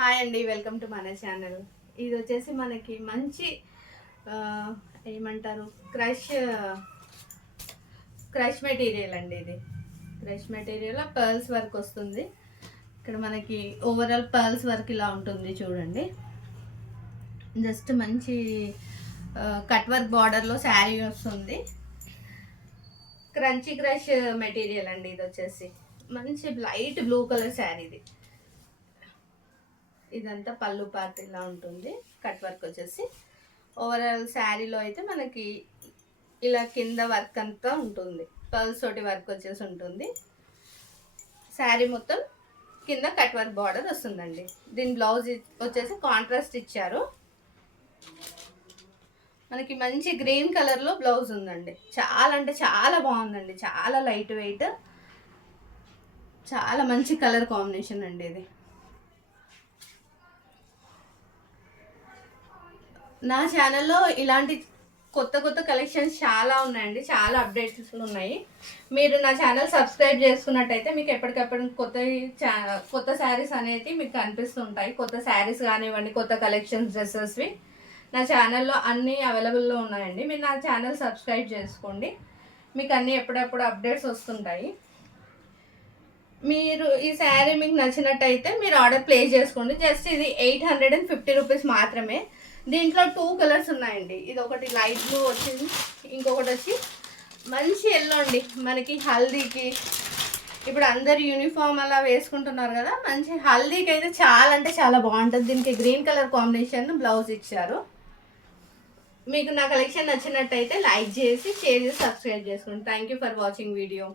Hi అండి, welcome to మన channel. ఇది వచ్చేసి మనకి మంచి ఏమంటారు క్రష్ మెటీరియల్ అండి. ఇది క్రష్ మెటీరియల్ పర్ల్స్ వర్క్ వస్తుంది. ఇక్కడ మనకి ఓవరాల్ పర్ల్స్ వర్క్ ఇలా ఉంటుంది చూడండి. జస్ట్ మంచి కట్ వర్క్ బార్డర్లో శారీ వస్తుంది. క్రంచీ క్రష్ మెటీరియల్ అండి. ఇది వచ్చేసి మంచి లైట్ బ్లూ కలర్ శారీ. ఇదంతా పళ్ళు పార్ట్ ఇలా ఉంటుంది. కట్ వర్క్ వచ్చేసి ఓవరాల్ శారీలో అయితే మనకి ఇలా కింద వర్క్ అంతా ఉంటుంది. పర్ల్స్ తోటి వర్క్ వచ్చేసి ఉంటుంది. శారీ మొత్తం కింద కట్ వర్క్ బార్డర్ వస్తుందండి. దీని బ్లౌజ్ వచ్చేసి కాంట్రాస్ట్ ఇచ్చారు. మనకి మంచి గ్రీన్ కలర్లో బ్లౌజ్ ఉందండి. చాలా అంటే చాలా బాగుందండి. చాలా లైట్ వెయిట్, చాలా మంచి కలర్ కాంబినేషన్ అండి. ఇది నా ఛానల్లో ఇలాంటి కొత్త కొత్త కలెక్షన్స్ చాలా ఉన్నాయండి. చాలా అప్డేట్స్ ఉన్నాయి. మీరు నా ఛానల్ సబ్స్క్రైబ్ చేసుకున్నట్టయితే మీకు ఎప్పటికప్పుడు కొత్త శారీస్ అనేవి మీకు కనిపిస్తుంటాయి. కొత్త శారీస్ కానివ్వండి, కొత్త కలెక్షన్స్, డ్రెస్సెస్వి నా ఛానల్లో అన్నీ అవైలబుల్లో ఉన్నాయండి. మీరు నా ఛానల్ సబ్స్క్రైబ్ చేసుకోండి. మీకు అన్నీ ఎప్పుడప్పుడు అప్డేట్స్ వస్తుంటాయి. మీరు ఈ శారీ మీకు నచ్చినట్టయితే మీరు ఆర్డర్ ప్లేస్ చేసుకోండి. జస్ట్ ఇది 850 రూపీస్ మాత్రమే. దీంట్లో 2 కలర్స్ ఉన్నాయండి. ఇది ఒకటి లైట్ బ్లూ వచ్చింది, ఇంకొకటి వచ్చి మంచి ఎల్లో అండి. మనకి హల్దీకి ఇప్పుడు అందరు యూనిఫామ్ అలా వేసుకుంటున్నారు కదా, మంచి హల్దీకి అయితే చాలా అంటే చాలా బాగుంటుంది. దీనికి గ్రీన్ కలర్ కాంబినేషన్ బ్లౌజ్ ఇచ్చారు. మీకు నా కలెక్షన్ నచ్చినట్టయితే లైక్ చేసి, షేర్ చేసి, సబ్స్క్రైబ్ చేసుకోండి. Thank you for watching video.